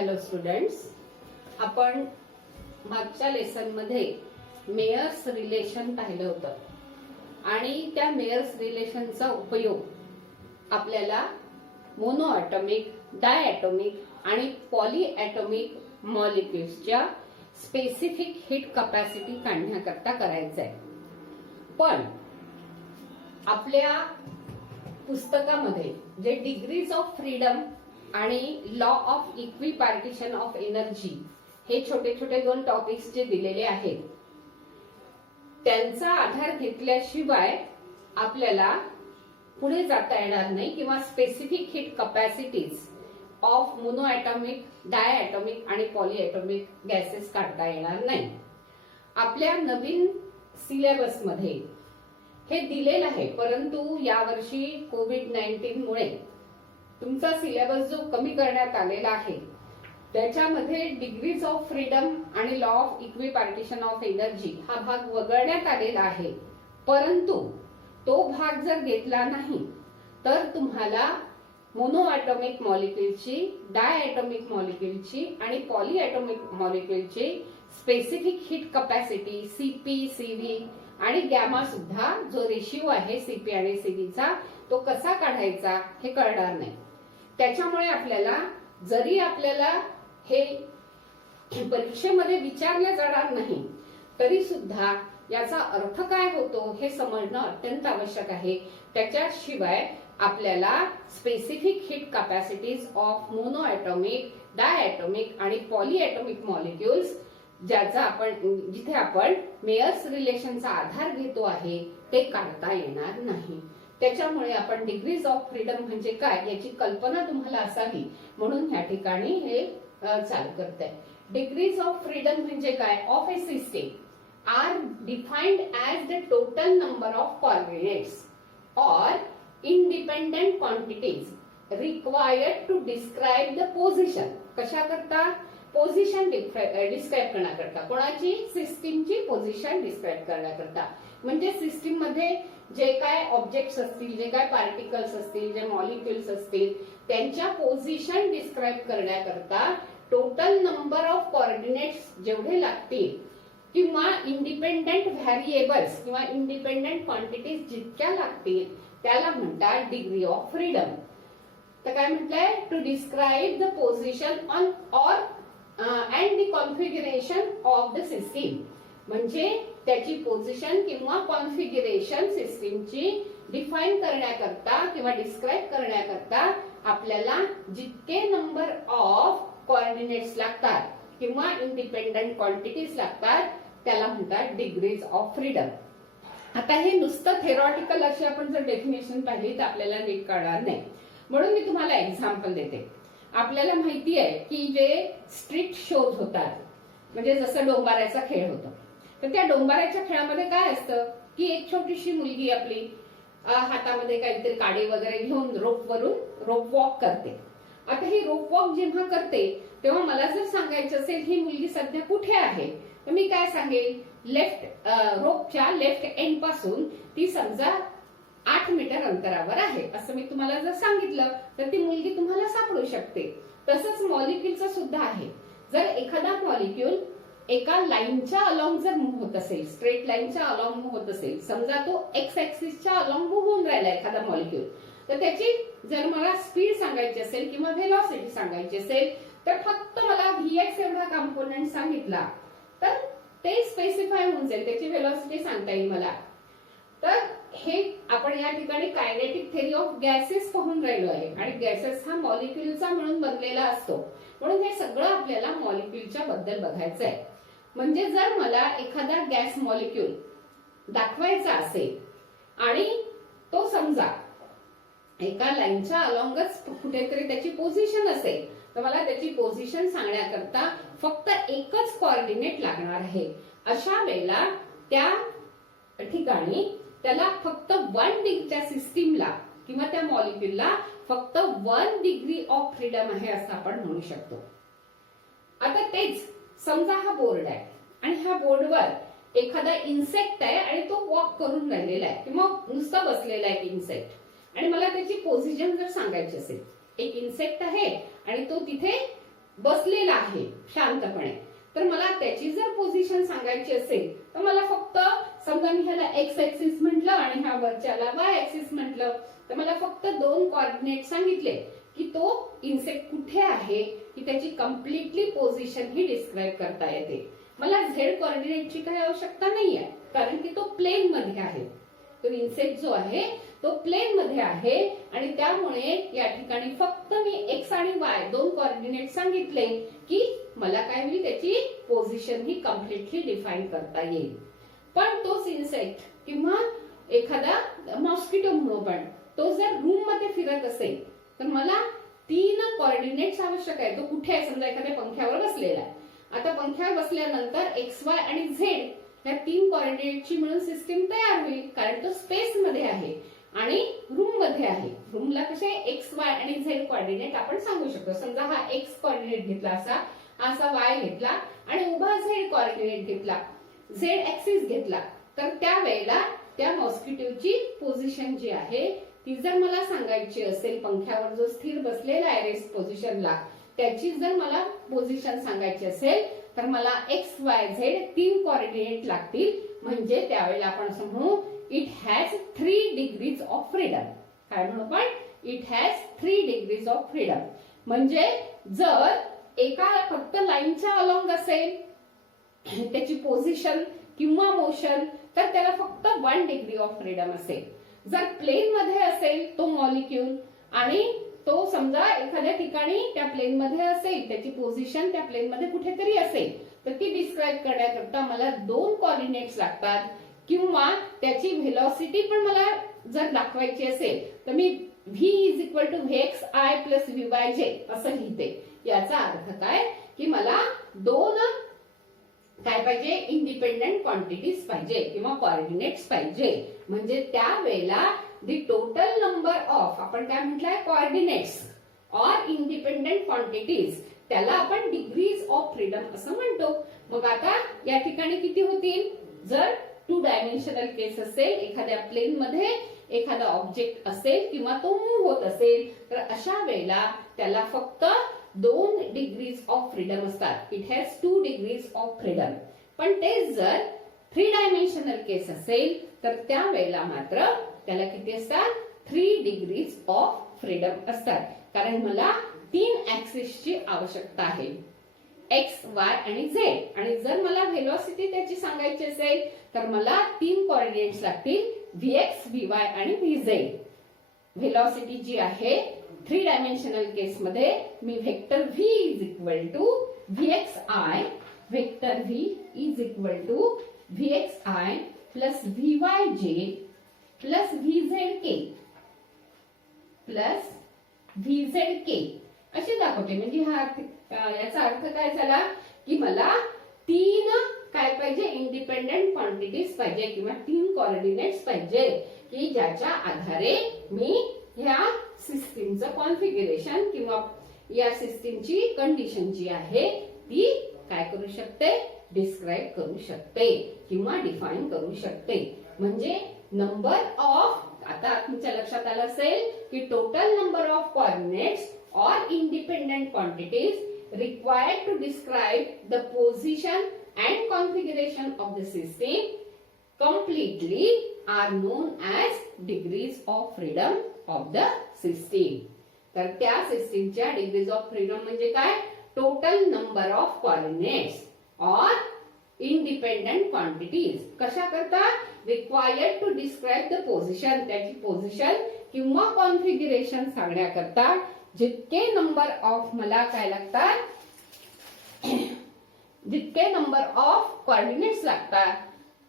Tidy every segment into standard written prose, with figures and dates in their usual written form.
Hello students, आपण मागच्या lesson मध्ये मेयर्स रिलेशन पाहिलं होतं आणि त्या मेयर्स रिलेशनचा उपयोग आपल्याला मोनोएटॉमिक, डायएटॉमिक आणि पॉलीएटॉमिक मॉलिक्युल्सच्या स्पेसिफिक हीट कपॅसिटी काढण्याकरता करायचं आहे. पण आपल्या पुस्तकामध्ये जे डिग्रीज ऑफ फ्रीडम आणि लॉ ऑफ इक्विपार्टिशन ऑफ एनर्जी हे छोटे छोटे दोन टॉपिक्स जे दिलेले आहेत त्यांचा आधार घेतल्याशिवाय आपल्याला पुढे जाता येणार नाही किंवा specific heat capacities of monoatomic, डायएटॉमिक आणि पॉलीएटॉमिक गॅसेस काढता येणार नाही. आपल्या नवीन सिलेबस मध्ये हे दिलेलं आहे, परंतु यावर्षी कोविड-19 मुळे तुमचा सिलेबस जो कमी करण्यात आलेला आहे त्याच्यामध्ये डिग्रीज ऑफ फ्रीडम आणि लॉ ऑफ इक्विपार्टिशन ऑफ एनर्जी हा भाग वगळण्यात आलेला आहे. परंतु तो भाग जर घेतला नाही तर तुम्हाला मोनोएटॉमिक मॉलिक्युलची, डायएटॉमिक मॉलिक्युलची आणि पॉलीएटॉमिक मॉलिक्युलची specific heat capacity CP, CV आणि गॅमा सुद्धा जो रेशिओ आहे सीपी आणि सीव्हीचा तो कसा काढायचा हे कळणार नाही. त्याच्यामुळे आपल्याला जरी आपल्याला हे परीक्षेमध्ये विचारले जाणार नाही तरी सुद्धा याचा अर्थ काय होतो हे समजणं अत्यंत आवश्यक आहे. त्याच्याशिवाय आपल्याला specific heat capacities of monoatomic, डायएटॉमिक आणि पॉलीएटॉमिक मॉलिक्युल्स ज्याचा जिथे आपण मेयर्स रिलेशनचा आधार घेतो आहे ते काढता येणार नाही. त्याच्यामुळे आपण डिग्रीज ऑफ फ्रीडम म्हणजे काय याची कल्पना तुम्हाला असावी म्हणून या ठिकाणी हे चालू करते. डिग्रीज ऑफ फ्रीडम म्हणजे काय? Of a system are defined as the total number of coordinates और independent quantities required to describe the position. कशा करता? पोझिशन डिस्क्राइब करण्याकरता. कोणाची? सिस्टीमची पोझिशन डिस्क्राइब करण्याकरता. म्हणजे सिस्टीम मध्ये जे काय ऑब्जेक्ट्स असतील, जे काय पार्टिकल्स असतील, जे मॉलिक्युल्स असतील त्यांच्या पोझिशन डिस्क्राइब करण्याकरता टोटल नंबर ऑफ कोऑर्डिनेट्स जेवढे लागतील किंवा इंडिपेंडेंट व्हॅरिएबल्स किंवा इंडिपेंडेंट क्वांटिटीज जितक्या लागतील त्याला म्हणतात डिग्री ऑफ फ्रीडम. तर काय म्हटलंय? To describe the position on or and the configuration of the system. म्हणजे त्याची पोझिशन किंवा कॉन्फिगरेशन सिस्टीमची डिफाईन करण्याकरता किंवा डिस्क्राइब करण्याकरता आपल्याला जितके नंबर ऑफ कोऑर्डिनेट्स लागतात किंवा इंडिपेंडंट क्वांटिटीज लागतात त्याला म्हणतात डिग्रीज ऑफ फ्रीडम. आता हे नुसतं थेरॉटिकल अशी आपण जर डेफिनेशन पाहिली तर आपल्याला नीट कळणार नाही. म्हणून मी तुम्हाला एक्झाम्पल देते. आपल्याला माहिती आहे की जे स्ट्रीट शोज होतात म्हणजे जसं डोंबाऱ्याचा खेळ होतो तर त्या डोंबाऱ्याच्या खेळामध्ये काय असतं की एक छोटीशी मुलगी आपली हातामध्ये काहीतरी काडी वगैरे घेऊन रोप वॉक करते. आता ही रोप वॉक जेव्हा करते तेव्हा मला जर सांगायचं असेल ही मुलगी सध्या कुठे आहे तर मी काय सांगेल? रोपच्या लेफ्ट एंड पासून ती समजा 8 मीटर अंतरावर आहे असं मी तुम्हाला जर सांगितलं तर ती मुलगी तुम्हाला सापडू शकते. तसंच मॉलिक्युलचं सुद्धा आहे. जर एखादा मॉलिक्युल एका लाईनच्या अलॉंग जर मूव्ह होत असेल, स्ट्रेट लाईनच्या अलॉंग मूव्ह होत असेल, समजा तो एक्स ऍक्सिसच्या अलॉंग मूव्ह होऊन राहिला एखादा मॉलिक्युल, तर त्याची जर मला स्पीड सांगायची असेल किंवा व्हेलॉसिटी सांगायची असेल तर फक्त मला व्हीएक्स एवढा कॉम्पोनंट सांगितला तर ते स्पेसिफाय होऊन जाईल, त्याची व्हेलॉसिटी सांगता येईल मला. तर हे आपण या ठिकाणी कायनेटिक थेरी ऑफ गॅसेस पाहून राहिलो आहे आणि गॅसेस हा मॉलिक्युलचा म्हणून बनलेला असतो. म्हणून हे सगळं आपल्याला मॉलिक्युलच्या बद्दल बघायचं आहे. म्हणजे जर मला एखादा गॅस मॉलिक्युल दाखवायचा असेल आणि तो समजा एका लाईनच्या अलॉंगच कुठेतरी त्याची पोझिशन असेल तर मला त्याची पोझिशन सांगण्याकरता फक्त एकच कोऑर्डिनेट लागणार आहे. अशा वेळेला त्या ठिकाणी त्याला फक्त 1 डिग्रीच्या सिस्टीमला किंवा त्या मॉलिक्युलला फक्त 1 डिग्री ऑफ फ्रीडम आहे असं आपण म्हणू शकतो. आता तेच समजा हा बोर्ड आहे आणि ह्या बोर्डवर एखादा इन्सेक्ट आहे आणि तो वॉक करून राहिलेला आहे किंवा नुसता बसलेला आहे इन्सेक्ट आणि मला त्याची पोझिशन जर सांगायची असेल, एक इन्सेक्ट आहे आणि तो तिथे बसलेला आहे शांतपणे, तर मला त्याची जर पोझिशन सांगायची असेल तर मला फक्त समजा मी ह्याला एक्स ऍक्सिस म्हटलं आणि ह्या वरच्याला वाय ऍक्सिस म्हटलं, तर मला फक्त 2 कोऑर्डिनेट सांगितले की तो इन्सेक्ट कुठे आहे, की त्याची कम्प्लिटली पोझिशन ही डिस्क्राईब करता येते. मला झेड कोऑर्डिनेटची काही आवश्यकता नाही आहे, कारण की तो प्लेन मध्ये आहे. तो इन्सेक्ट जो आहे तो प्लेन मध्ये आहे आणि त्यामुळे या ठिकाणी फक्त मी एक्स आणि वाय 2 कोऑर्डिनेट सांगितले की मला काय होईल, त्याची पोझिशन ही कम्प्लिटली डिफाईन करता येईल. पण तोच इन्सेक्ट किंवा एखादा मॉस्किटो म्हणू आपण, तो जर रूम मध्ये फिरत असेल तर मला 3 कोऑर्डिनेट्स आवश्यक आहे. तो कुठे आहे, समजा एखाद्या पंख्यावर बसलेला आहे. आता पंख्यावर बसल्यानंतर एक्स वाय आणि झेड या 3 कोऑर्डिनेटची मिळून सिस्टीम तयार होईल, कारण तो स्पेस मध्ये आहे आणि रूम मध्ये आहे. रूमला कसे एक्स वाय आणि झेड कोऑर्डिनेट आपण सांगू शकतो. समजा हा एक्स कोऑर्डिनेट घेतला, असा वाय घेतला आणि उभा झेड कोऑर्डिनेट घेतला, झेड ऍक्सिस घेतला, तर त्यावेळेला त्या मॉस्किटोची पोझिशन जी आहे ती जर मला सांगायची असेल, पंख्यावर जो स्थिर बसलेला आहे रेस्ट पोझिशनला, त्याची जर मला पोझिशन सांगायची असेल तर मला एक्स वाय झेड 3 कोऑर्डिनेट लागतील. म्हणजे त्यावेळेला आपण असं म्हणू, it has 3 degrees of freedom. काय म्हणू आपण, it has 3 degrees of freedom. म्हणजे जर एका फक्त लाईनच्या अलॉंग असेल त्याची पोझिशन किंवा मोशन, तर त्याला फक्त 1 डिग्री ऑफ फ्रीडम असेल. जर प्लेन मध्ये असेल तो मॉलिक्यूल आणि तो समजा एखाद्या ठिकाणी त्या प्लेन मध्ये असेल, त्याची पोझिशन त्या प्लेन मध्ये कुठेतरी असेल, तर ती डिस्क्राईब करण्याकरता मला 2 कोऑर्डिनेट्स लागतात. किंवा त्याची व्हेलॉसिटी पण मला जर दाखवायची असेल तर मी v is equal to vxi plus vyj असं लिहिते. याचा अर्थ काय, की मला 2 काय पाहिजे, इंडिपेंडेंट क्वांटिटीज पाहिजे किंवा कोऑर्डिनेट्स पाहिजे. म्हणजे त्यावेळेला द टोटल नंबर ऑफ, आपण काय म्हटलंय, कोऑर्डिनेट्स ऑर इंडिपेंडेंट क्वांटिटीज, त्याला आपण डिग्रीज ऑफ फ्रीडम असं म्हणतो. मग आता या ठिकाणी किती होतील, जर 2 डायमेन्शनल केस असेल, एखाद्या प्लेन मध्ये एखादा ऑब्जेक्ट असेल किंवा तो मूव्ह होत असेल, तर अशा वेळेला त्याला फक्त 2 डिग्रीज ऑफ फ्रीडम असतात. It has 2 degrees of freedom. पण तेच जर 3 डायमेन्शनल केस असेल तर त्यावेळेला मात्र त्याला किती असतात, 3 डिग्रीज ऑफ फ्रीडम असतात. कारण मला 3 ऍक्सिसची आवश्यकता आहे, एक्स वाय आणि झेड. आणि जर मला व्हेलॉसिटी त्याची सांगायची असेल तर मला 3 कोऑर्डिनेट्स लागतील, vx vy आणि vz. व्हेलॉसिटी जी आहे 3 डायमेन्शनल केस मध्ये मी vector v is equal to vxi, vector v is equal to vxi plus vyj plus vzk plus vzk असे दाखवते. म्हणजे हा याचा अर्थ काय झाला, की मला 3 काय पाहिजे, इंडिपेंडेंट क्वांटिटीज पाहिजे किंवा 3 कोऑर्डिनेट्स पाहिजे, की ज्याच्या आधारे मी ह्या सिस्टीमचं कॉन्फिगरेशन किंवा या सिस्टीमची कंडिशन जी आहे ती काय करू शकते, डिस्क्राईब करू शकते किंवा डिफाईन करू शकते. म्हणजे नंबर ऑफ, आता तुमच्या लक्षात आलं असेल की total number of coordinates or independent quantities required to describe the position and configuration of the system completely are known as degrees of freedom of the system. तर त्या सिस्टीमच्या डिग्रीज ऑफ फ्रीडम म्हणजे काय, टोटल नंबर ऑफ कोऑर्डिनेट्स और independent quantities. कशा करता, required to describe the position, त्याची position किंवा कॉन्फिगरेशन सांगण्याकरता जितके नंबर ऑफ मला काय लागतात, जितके नंबर ऑफ कोऑर्डिनेट्स लागतात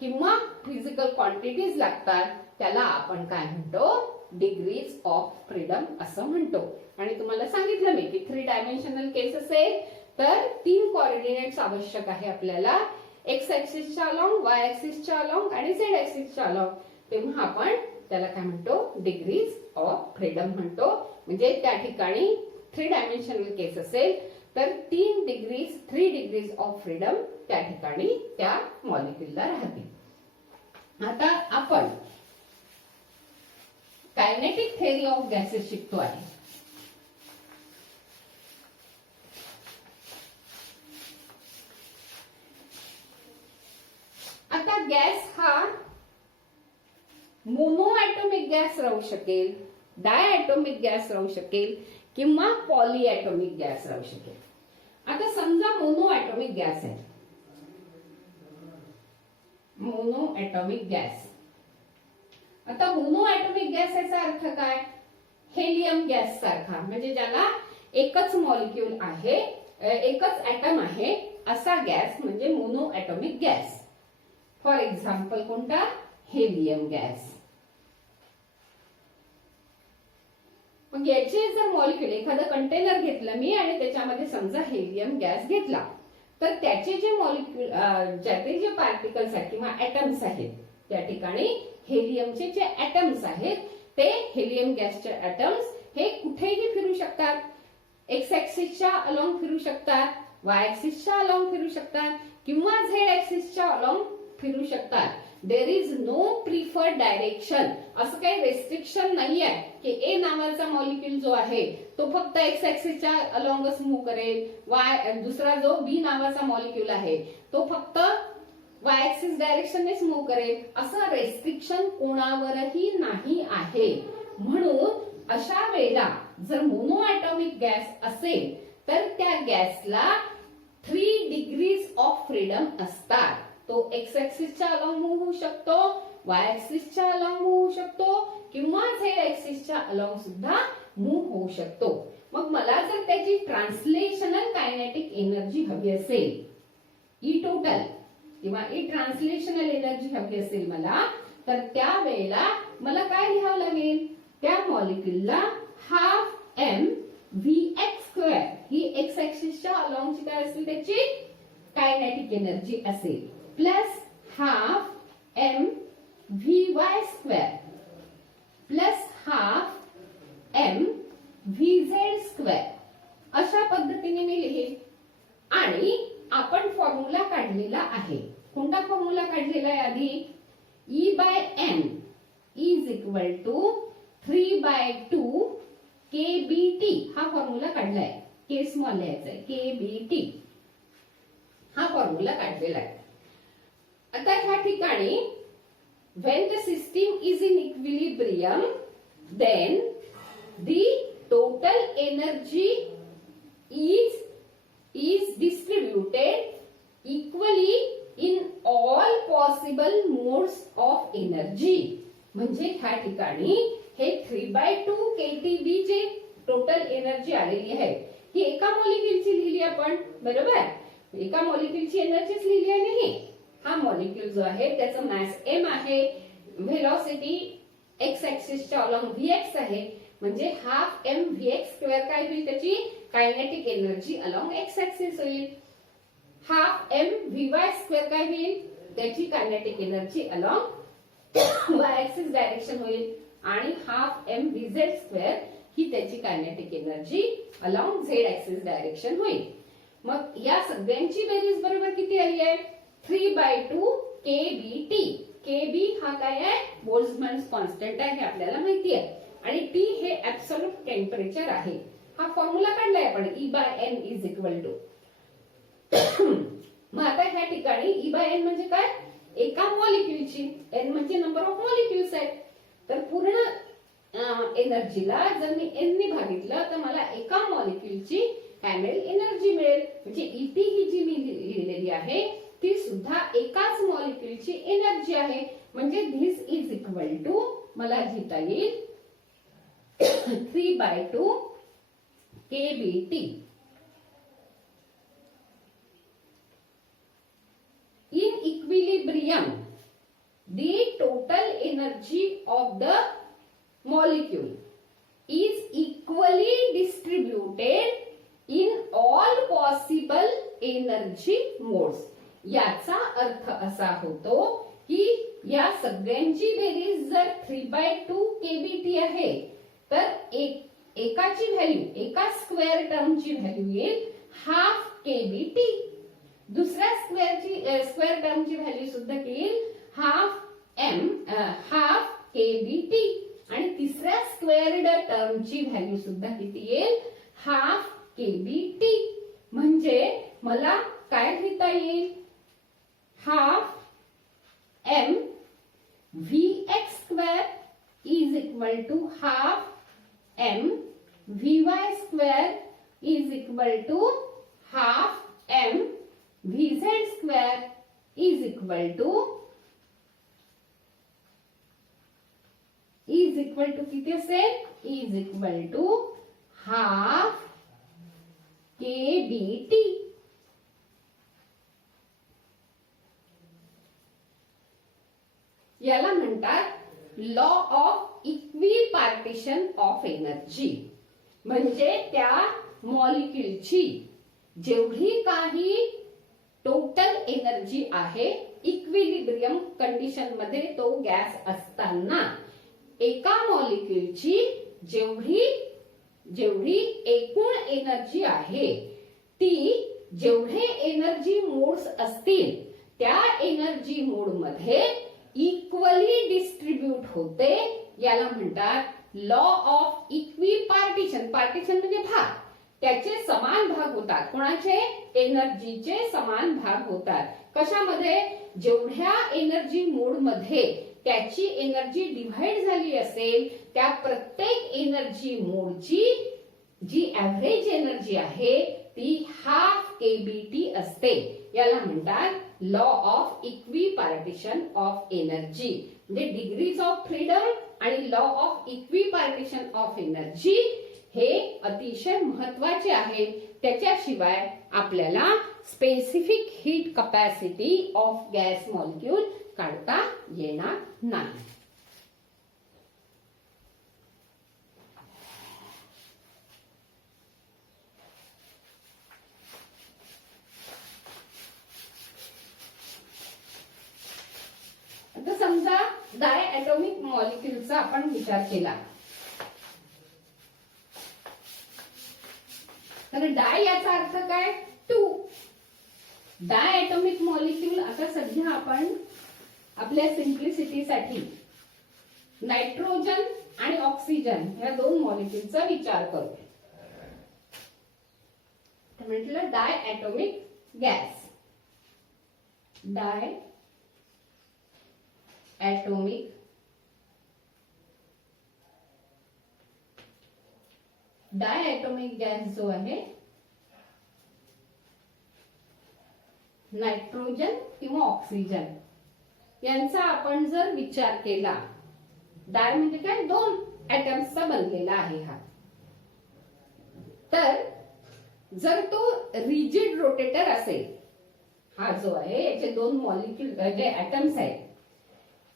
किंवा फिजिकल क्वांटिटीज लागतात त्याला आपण काय म्हणतो, डिग्रीज ऑफ फ्रीडम असं म्हणतो. आणि तुम्हाला सांगितलं मी की 3 डायमेन्शनल केस असेल तर 3 कोऑर्डिनेट्स आवश्यक आहे आपल्याला, एक्स ऍक्सिसच्या अलॉंग, वाय ऍक्सिसच्या अलॉंग आणि झेड ऍक्सिसच्या अलॉंग. तेव्हा आपण त्याला काय म्हणतो, डिग्रीज ऑफ फ्रीडम म्हणतो. म्हणजे त्या ठिकाणी 3 डायमेन्शनल केस असेल तर 3 डिग्रीज ऑफ फ्रीडम त्या ठिकाणी त्या मॉलिक्यूलला राहतील. आता आपण कायनेटिक थेअरी ऑफ गॅसेस शिकतो आहे. गॅस हा मोनो ऍटॉमिक गॅस राहू शकेल, डायॲटॉमिक गॅस राहू शकेल किंवा पॉलीॲटॉमिक गॅस राहू शकेल. आता समजा मोनो ऍटॉमिक गॅस आहे, मोनो ऍटॉमिक गॅस. आता मोनो ऍटॉमिक गॅस याचा अर्थ काय? हेलियम गॅस सारखा, म्हणजे ज्याला एकच मॉलिक्यूल आहे, एकच ऍटम आहे असा गॅस म्हणजे mono atomic gas. For example कोणता? Helium gas. मग याचे जर मॉलिक्यूल, एखादं कंटेनर घेतलं मी आणि त्याच्यामध्ये समजा हेलियम गॅस घेतला, तर त्याचे जे मॉलिक्यूल, ज्याचे जे पार्टिकल्स आहेत किंवा ऍटम्स आहेत, त्या ठिकाणी हेलियमचे जे ऍटम्स आहेत ते हेलियम गॅसचे ऍटम्स हे कुठेही फिरू शकतात. एक्स ऍक्सिसच्या अलॉंग फिरू शकतात, वाय ऍक्सिसच्या अलॉंग फिरू शकतात किंवा झेड ऍक्सिसच्या अलॉंग फिरू शकतात. There is no preferred direction. असं काही रेस्ट्रिक्शन नाहीये की ए नावाचा मॉलिक्यूल जो आहे तो फक्त एक्स ऍक्सिसच्या अलॉंगच मूव्ह करेल, वाय दुसरा जो बी नावाचा मॉलिक्यूल आहे तो फक्त वाय ऍक्सिस डायरेक्शननेच मूव्ह करेल, असं रेस्ट्रिक्शन कोणावरही नाही आहे. म्हणून अशा वेळेला जर मोनो ऍटॉमिक गॅस असेल तर त्या गॅसला 3 डिग्रीज ऑफ फ्रीडम असतात. तो एक्स ऍक्सिसच्या अलॉंग मूव्ह होऊ शकतो, वाय ऍक्सिसच्या अलॉंग मूव्ह होऊ शकतो किंवा झेड ऍक्सिसच्या अलॉंग सुद्धा मूव्ह होऊ शकतो. मग मला जर त्याची ट्रान्सलेशनल कायनेटिक एनर्जी हवी असेल, ई टोटल किंवा ई ट्रान्सलेशनल एनर्जी हवी असेल मला, तर त्या वेळेला मला काय लिहावं लागेल? त्या मॉलिक्यूलला half M V X square ही एक्स ऍक्सिसच्या अलॉंगची काय असेल त्याची कायनेटिक एनर्जी असेल, plus half M V Y square plus half M V Z square. अशा पद्धतीने मी लिहीन. आणि आपण फॉर्म्युला काढलेला आहे. कोणता फॉर्म्युला काढलेला आहे आधी? E by n is equal to 3/2 kBT हा फॉर्म्युला काढलाय. के स्मॉल लिहायचा आहे, kBT हा फॉर्म्युला काढलेला आहे. आता ह्या ठिकाणी when the system is in equilibrium then the total energy is distributed equally in all possible modes of energy. म्हणजे ह्या ठिकाणी हे 3/2 kTB जे टोटल एनर्जी आलेली आहे ही एका मॉलिक्यूलची लिहिली आपण, बरोबर? एका मॉलिक्यूलची एनर्जीच लिहिली आहे नाही. हा मॉलिक्यूल जो आहे त्याचं मास m आहे, व्हेलॉसिटी x ऍक्सिसच्या अलॉंग vx आहे, म्हणजे हाफ m vx स्क्वेअर काय होईल? त्याची kinetic energy along x axis होईल. हाफ m vy स्क्वेअर काय होईल? त्याची kinetic energy along y axis direction होईल. आणि हाफ m vz स्क्वेअर ही त्याची kinetic energy along z axis direction होईल. मग या सगळ्यांची बेरीज बरोबर किती आली आहे? 3/2 kBT. kB हा काय आहे? बोल्ट्झमॅन कॉन्स्टंट आहे, हे आपल्याला माहिती आहे. आणि T हे ऍब्सोल्यूट टेम्परेचर आहे. हा फॉर्म्युला काढलाय आपण, E/N इज इक्वल टू. मग आता ह्या ठिकाणी E/N म्हणजे काय? एका मॉलिक्यूलची, N म्हणजे नंबर ऑफ मॉलिक्यूल्स आहेत. तर पूर्ण एनर्जीला जर मी N ने भागितलं तर मला एका मॉलिक्यूलची काय मिळेल? एनर्जी मिळेल. म्हणजे ET ही जी मी लिहिलेली आहे ती सुद्धा एकाच मॉलिक्यूलची एनर्जी आहे. म्हणजे धिस इज इक्वल टू मला लिहिता येईल 3/2 kBT. In equilibrium, the total energy of the molecule is equally distributed in all possible energy modes. याचा अर्थ असा होतो की या सगळ्यांची बेरीज जर 3/2 kBT आहे तर एकाची व्हॅल्यू, एका स्क्वेअर टर्मची व्हॅल्यू येईल हाफ kBT. दुसऱ्या स्क्वेअर टर्मची व्हॅल्यू सुद्धा येईल हाफ kBT. आणि तिसऱ्या स्क्वेअर्ड टर्मची व्हॅल्यू सुद्धा किती येईल? Half kBT. म्हणजे मला काय लिहिता येईल? Half m vx square is equal to half m vy square is equal to half m vz square is equal to किती असेल is equal to half kbt. याला म्हणतात लॉ ऑफ इक्विपार्टिशन ऑफ एनर्जी. म्हणजे त्या मॉलिक्यूलची जेवढी काही टोटल एनर्जी आहे equilibrium condition मध्ये तो गॅस असताना एका मॉलिक्यूलची जेवढी एकूण एनर्जी आहे ती जेवढे एनर्जी मोड्स असतील त्या एनर्जी मोड मध्ये इक्वली डिस्ट्रीब्यूट होते. याला म्हणतात लॉ ऑफ इक्विपार्टिशन. पार्टिशन म्हणजे भाग. त्याचे समान भाग होतात. कोणाचे? एनर्जीचे समान भाग होतात. कशामध्ये? जेवढ्या एनर्जी मोड मध्ये त्याची एनर्जी डिव्हाइड झाली असेल त्या प्रत्येक एनर्जी मोडची जी ऍव्हरेज एनर्जी आहे ती हाफ केबीटी असते. याला म्हणतात लॉ ऑफ इक्विपार्टिशन ऑफ एनर्जी. म्हणजे डिग्रीज ऑफ फ्रीडम आणि लॉ ऑफ इक्विपार्टिशन ऑफ एनर्जी हे अतिशय महत्वाचे आहे. त्याच्याशिवाय आपल्याला specific heat capacity of gas molecule काढता येणार नाही. आता समजा डायॲटॉमिक मॉलिक्यूलचा आपण विचार केला तर डाय याचा अर्थ काय? टू. डायॲटॉमिक मॉलिक्यूल आता सध्या आपण आपल्या सिंप्लिसिटीसाठी नायट्रोजन आणि ऑक्सिजन या दोन मॉलिक्यूलचा विचार करू. म्हटलं डायॲटॉमिक गॅस. डायॲटॉमिक गॅस जो आहे नायट्रोजन किंवा ऑक्सिजन यांचा आपण जर विचार केला. डाय म्हणजे काय? दोन ऍटम्सचा बनलेला आहे हा. तर जर तो रिजिड रोटेटर असेल, हा जो आहे याचे दोन मॉलिक्यूल जे ऍटम्स आहेत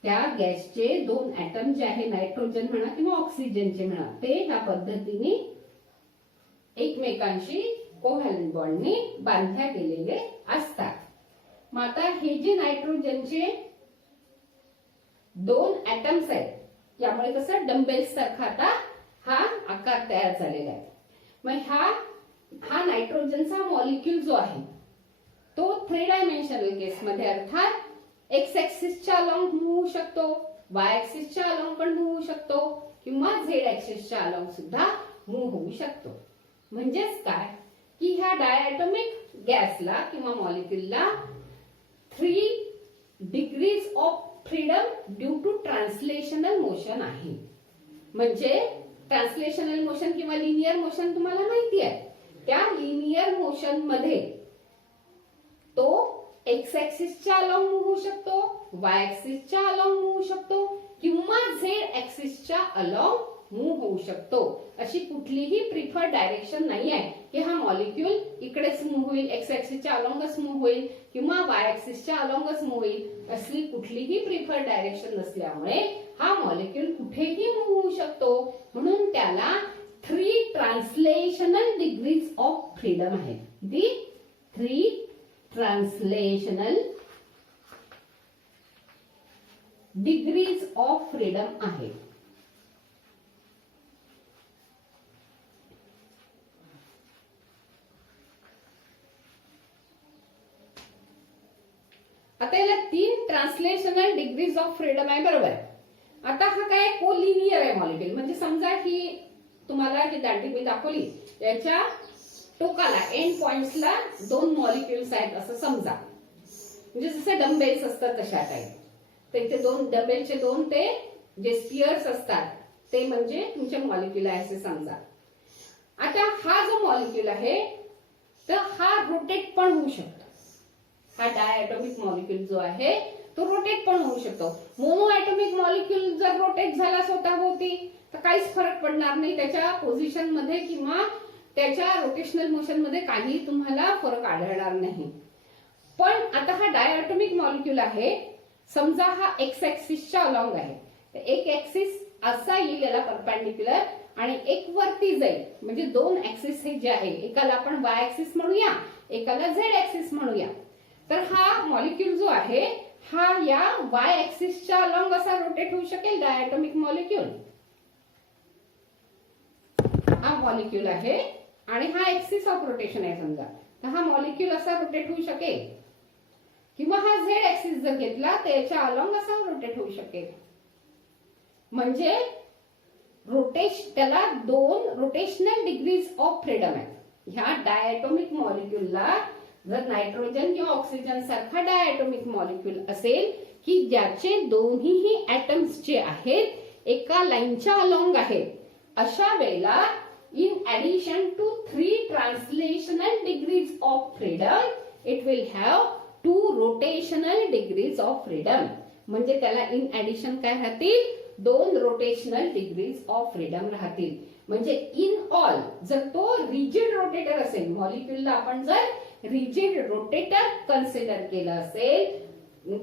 त्या गॅसचे दोन ऍटम जे आहे नायट्रोजन म्हणा किंवा ऑक्सिजनचे म्हणा ते ह्या पद्धतीने एकमेकांशी कोव्हॅलंट बॉन्डने बांधल्या गेलेले असतात. मग आता हे जे नायट्रोजनचे दोन ऍटम्स आहेत त्यामुळे कसं डंबेल्स सारखा आता हा आकार तयार झालेला आहे. मग हा नायट्रोजनचा मॉलिक्यूल जो आहे तो 3 डायमेन्शनल केसमध्ये अर्थात एक्स ऍक्सिसच्या अलोंग मूव्ह होऊ शकतो, वाय ऍक्सिसच्या अलोंग पण मूव्ह होऊ शकतो किंवा झेड ऍक्सिसच्या अलोंग सुद्धा मूव्ह होऊ शकतो. म्हणजेच काय की ह्या डायॲटॉमिक गॅसला किंवा मॉलिक्यूलला 3 degrees of freedom due to translational motion आहे. म्हणजे ट्रान्सलेशनल मोशन किंवा लिनियर मोशन तुम्हाला माहिती आहे. त्या लिनियर मोशन मध्ये तो एक्स ऍक्सिसच्या अलोंग मूव्ह होऊ शकतो, वाय ऍक्सिसच्या अलोंग मूव्ह होऊ शकतो किंवा झेड ऍक्सिसच्या अलोंग मूव्ह होऊ शकतो. अशी कुठलीही प्रिफर्ड डायरेक्शन नाही आहे की हा मॉलिक्यूल इकडेच मूव्ह होईल, एक्स ऍक्सिसच्या अलोंगच मूव्ह होईल किंवा वाय ऍक्सिसच्या अलोंगच मूव्ह होईल. असली कुठलीही प्रिफर्ड डायरेक्शन नसल्यामुळे हा मॉलिक्यूल कुठेही मूव्ह होऊ शकतो. म्हणून त्याला 3 ट्रान्सलेशनल डिग्रीज ऑफ फ्रीडम आहेत. दी 3 ट्रान्सलेशनल डिग्रीज ऑफ फ्रीडम आहे. आता याला 3 ट्रान्सलेशनल डिग्रीज ऑफ फ्रीडम आहे, बरोबर. आता हा काय कोलिनियर आहे मॉलिक्यूल. म्हणजे समजा ही तुम्हाला ही दांडी मी दाखवली याच्या टोकाला एंड पॉइंट्सला 2 मॉलिक्यूल्स आहेत असं समजा. म्हणजे जसे डंबेल्स असतात तशा टाईप. त्याचे दोन डबेलचे दोन ते जे स्पियर्स असतात ते म्हणजे तुमचे मॉलिक्यूल आहे असे समजा. आता हा जो मॉलिक्यूल आहे तर हा रोटेट पण होऊ शकतो. हा डायॲटॉमिक मॉलिक्यूल जो आहे तो रोटेट पण होऊ शकतो. मोनो ॲटॉमिक मॉलिक्यूल जर रोटेट झाला स्वतःभोवती तर काहीच फरक पडणार नाही त्याच्या पोझिशन मध्ये किंवा त्याच्या रोटेशनल मोशन मध्ये काही तुम्हाला फरक आढळणार नाही. पण आता हा डायॲटॉमिक मॉलिक्यूल आहे, समजा हा एक्स ऍक्सिसच्या अलॉंग आहे, तर एक ऍक्सिस असा येईल याला परपेंडिक्युलर आणि एक वरती जाईल. म्हणजे दोन ऍक्सिस हे जे आहे एकाला आपण वाय ऍक्सिस म्हणूया, एकाला झेड ऍक्सिस म्हणूया. तर हा मॉलिक्यूल जो आहे हा या वाय ऍक्सिसच्या अलॉंग असा रोटेट होऊ शकेल. डायॲटॉमिक मॉलिक्यूल हा मॉलिक्यूल आहे आणि हा ऍक्सिस ऑफ रोटेशन आहे समजा, तर हा मॉलिक्यूल असा रोटेट होऊ शकेल. किंवा हा झेड ऍक्सिस जर घेतला तर याच्या अलॉंग असा रोटेट होऊ शकेल. म्हणजे त्याला दोन रोटेशनल डिग्रीज ऑफ फ्रीडम आहे. ह्या डायॲटॉमिक मॉलिक्यूलला जर नायट्रोजन किंवा ऑक्सिजन सारखा डायॲटॉमिक मॉलिक्यूल असेल की ज्याचे दोन्हीही ऍटम्स जे आहेत एका लाईनच्या अलॉंग आहेत, अशा वेळेला in addition to 3 translational degrees of freedom it will have 2 rotational degrees of freedom. म्हणजे त्याला इन ऍडिशन काय राहतील, 2 रोटेशनल डिग्रीज ऑफ फ्रीडम राहतील. म्हणजे इन ऑल जर तो रिजिड रोटेटर असेल, मॉलिक्यूलला आपण जर रिजिड रोटेटर कन्सिडर केलं असेल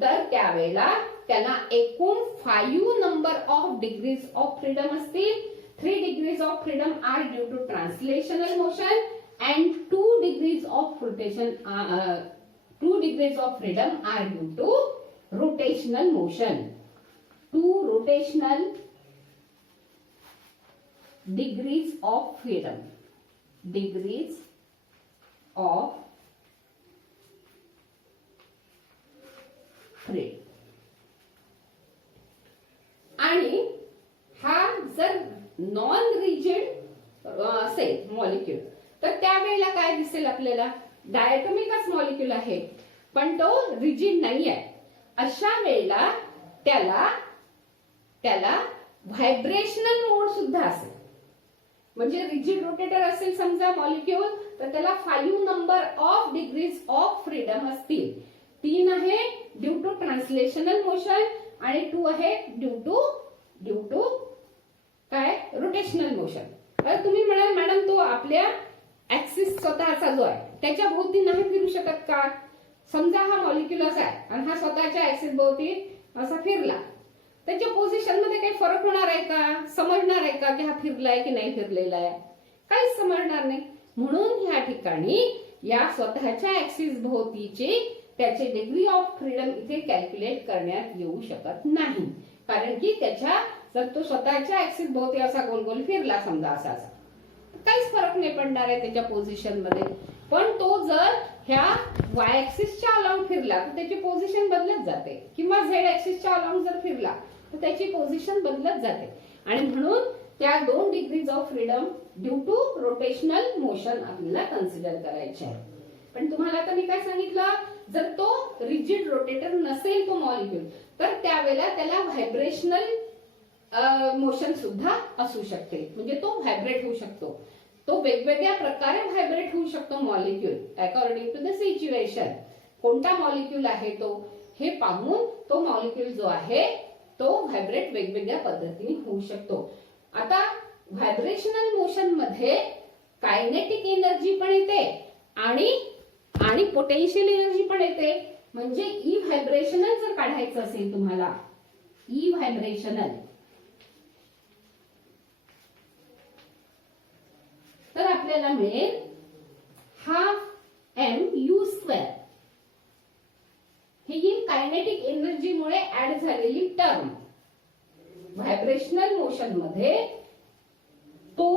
तर त्यावेळेला त्याला एकूण 5 number of degrees of freedom असतील. 3 degrees of freedom are due to translational motion and 2 degrees of rotation 2 degrees of freedom are due to rotational motion. 2 rotational degrees of freedom. Degrees of freedom. आणि हा जर non rigid असेल molecule तर त्यावेळेला काय दिसेल आपल्याला, डायॲटॉमिकच मॉलिक्यूल आहे पण तो रिजिड नाही आहे. अशा वेळेला त्याला व्हायब्रेशनल मोड सुद्धा असेल. म्हणजे रिजिड रोटेटर असेल समजा मॉलिक्यूल तर त्याला 5 number of degrees of freedom असतील. 3 आहे ड्यू टू ट्रान्सलेशनल मोशन आणि 2 आहे ड्यू टू काय रोटेशनल मोशन. तर तुम्ही म्हणाल मॅडम तो आपल्या ऍक्सिस स्वतःचा जो आहे त्याच्या भोवती नाही फिरू शकत का. समजा हा मॉलिक्यूल असा आहे आणि हा स्वतःच्या ऍक्सिस भोवती असा फिरला, त्याच्या पोझिशन मध्ये काही फरक होणार आहे का, समजणार आहे का की हा फिरलाय की नाही फिरलेला आहे, काहीच समजणार नाही. म्हणून ह्या ठिकाणी या स्वतःच्या ऍक्सिस भोवतीचे त्याचे डिग्री ऑफ फ्रीडम इथे कॅल्क्युलेट करण्यात येऊ शकत नाही. कारण की जर तो स्वतःच्या ऍक्सिस भोवती असा गोल गोल फिरला समजा असा काहीच फरक नाही पडणार आहे त्याच्या पोझिशन मध्ये. पण तो जर ह्या वाय ऍक्सिसच्या अलॉंग फिरला तर त्याची पोझिशन बदलत जाते, किंवा झेड ऍक्सिसच्या अलॉंग जर फिरला तर त्याची पोझिशन बदलत जाते. आणि म्हणून त्या 2 degrees of freedom due to rotational motion आपल्याला कन्सिडर करायचे आहे. पण तुम्हाला आता मी काय सांगितलं, जर तो रिजिड रोटेटर नसेल तो मॉलिक्यूल तर त्यावेळेला त्याला व्हायब्रेशनल मोशन सुद्धा असू शकते. म्हणजे तो व्हायब्रेट होऊ शकतो, तो वेगवेगळ्या प्रकारे व्हायब्रेट होऊ शकतो molecule according to the situation. कोणता मॉलिक्यूल आहे तो हे पाहून तो मॉलिक्यूल जो आहे तो व्हायब्रेट वेगवेगळ्या पद्धतीने होऊ शकतो. आता व्हायब्रेशनल मोशन मध्ये कायनेटिक एनर्जी पण येते आणि पोटेन्शियल एनर्जी पण येते. म्हणजे ई व्हायब्रेशनल जर काढायचं असेल तुम्हाला, ई व्हायब्रेशनल तर आपल्याला मिळेल ½ m² ही कायनेटिक एनर्जी मुळे ऍड झालेली टर्म. व्हायब्रेशनल मोशन मध्ये तो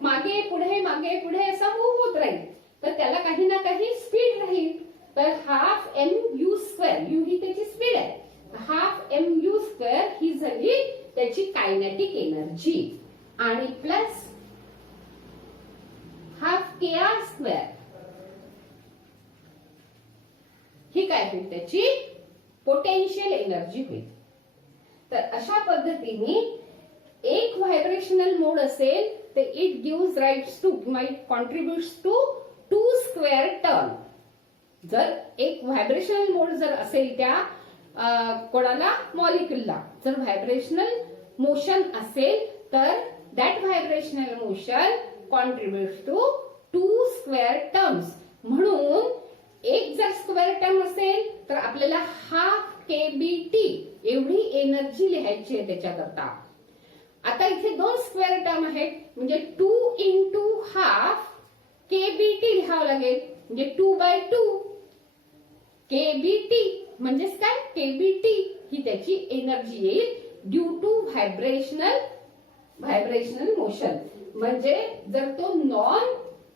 मागे पुढे असा मूव्ह होत राहील तर त्याला काही ना काही स्पीड राहील. तर ½ mu², ही त्याची स्पीड आहे, ½ mu² ही झाली त्याची कायनेटिक एनर्जी आणि प्लस ½ kr² ही काय होईल त्याची पोटेन्शियल एनर्जी होईल. तर अशा पद्धतीने एक व्हायब्रेशनल मोड असेल तर it gives rights to contributes to 2 square term. जर एक व्हायब्रेशनल मोड जर असेल त्या कोणाला मॉलिक्यूलला, जर व्हायब्रेशनल मोशन असेल तर that vibrational motion contributes to 2 square terms. म्हणून एक जर स्क्वेअर टर्म असेल तर आपल्याला हाफ KBT एवढी एनर्जी लिहायची आहे त्याच्याकरता. आता इथे 2 स्क्वेअर टर्म आहेत म्हणजे 2 इंटू हाफ KBT लिहावं लागेल, म्हणजे 2/2 KBT म्हणजेच काय, KBT ही त्याची एनर्जी येईल ड्यू टू व्हायब्रेशनल मोशन. म्हणजे जर तो नॉन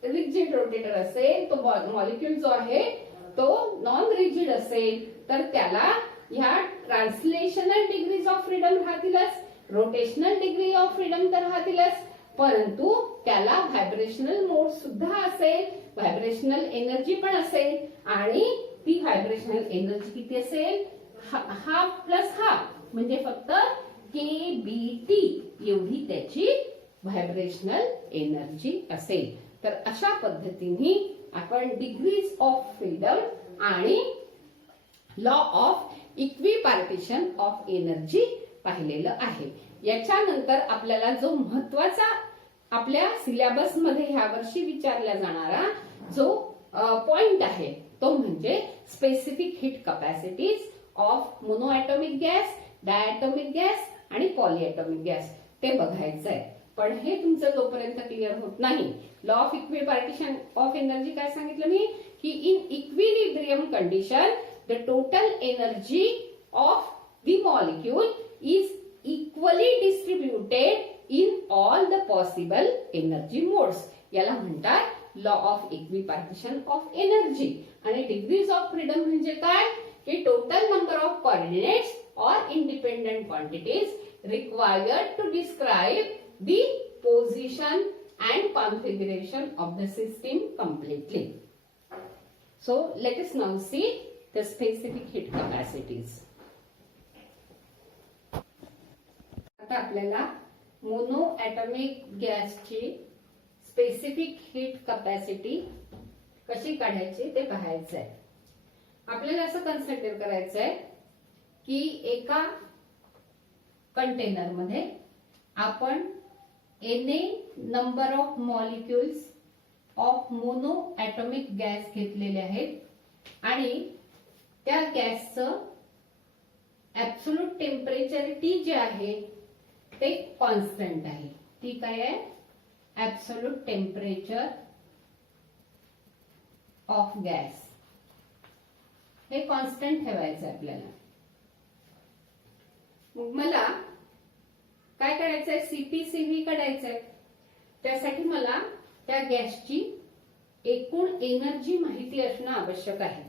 रिजिड रोटेटर असेल, तो मॉलिक्यूल जो आहे तो नॉन रिजिड असेल तर त्याला ह्या ट्रान्सलेशनल डिग्रीज ऑफ फ्रीडम राहतीलच, रोटेशनल डिग्री ऑफ फ्रीडम तर राहतीलच, परंतु त्याला व्हायब्रेशनल मोड सुद्धा असेल, व्हायब्रेशनल एनर्जी पण असेल. आणि ती व्हायब्रेशनल एनर्जी किती असेल, हाफ प्लस हाफ म्हणजे फक्त KBT एवढी त्याची व्हायब्रेशनल एनर्जी असेल. तर अशा पद्धतीने आपण डिग्रीज ऑफ फ्रीडम आणि लॉ ऑफ इक्विपार्टिशन ऑफ एनर्जी पाहिलेलं आहे. याच्यानंतर आपल्याला जो महत्वाचा आपल्या सिलेबस मध्ये ह्या वर्षी विचारला जाणारा जो पॉइंट आहे तो म्हणजे specific heat capacities of monoatomic gas, diatomic gas आणि पॉलीएटॉमिक गॅस ते बघायचं आहे. पण हे तुमचं जोपर्यंत क्लिअर होत नाही, लॉ ऑफ इक्विपार्टिशन ऑफ एनर्जी काय सांगितलं मी की in equilibrium condition the total energy of the molecule is equally distributed in all the possible energy modes. याला म्हणतात लॉ ऑफ इक्विपार्टिशन ऑफ एनर्जी. आणि डिग्रीज ऑफ फ्रीडम म्हणजे काय की टोटल नंबर ऑफ कोऑर्डिनेट्स और independent quantities required to describe the position and configuration of the system completely. So let us now see the specific heat capacities. आता आपल्याला mono atomic गॅसची specific heat capacity कशी काढायची ते पाहायचं आहे. आपल्याला असं कन्सिडर करायचं आहे की एका कंटेनर मध्ये आपण Na number of molecules of mono atomic gas घेतलेले आहेत आणि त्या गॅसचं ऍब्सोल्यूट टेम्परेचर T जे आहे ते कॉन्स्टंट आहे. ती काय आहे, ऍब्सोल्यूट टेम्परेचर ऑफ गॅस हे कॉन्स्टंट ठेवायचं आहे आपल्याला. मग मला काय करायचंय, CP/CV काढायचंय. त्यासाठी मला त्या गॅसची एकूण एनर्जी माहिती असणं आवश्यक आहे.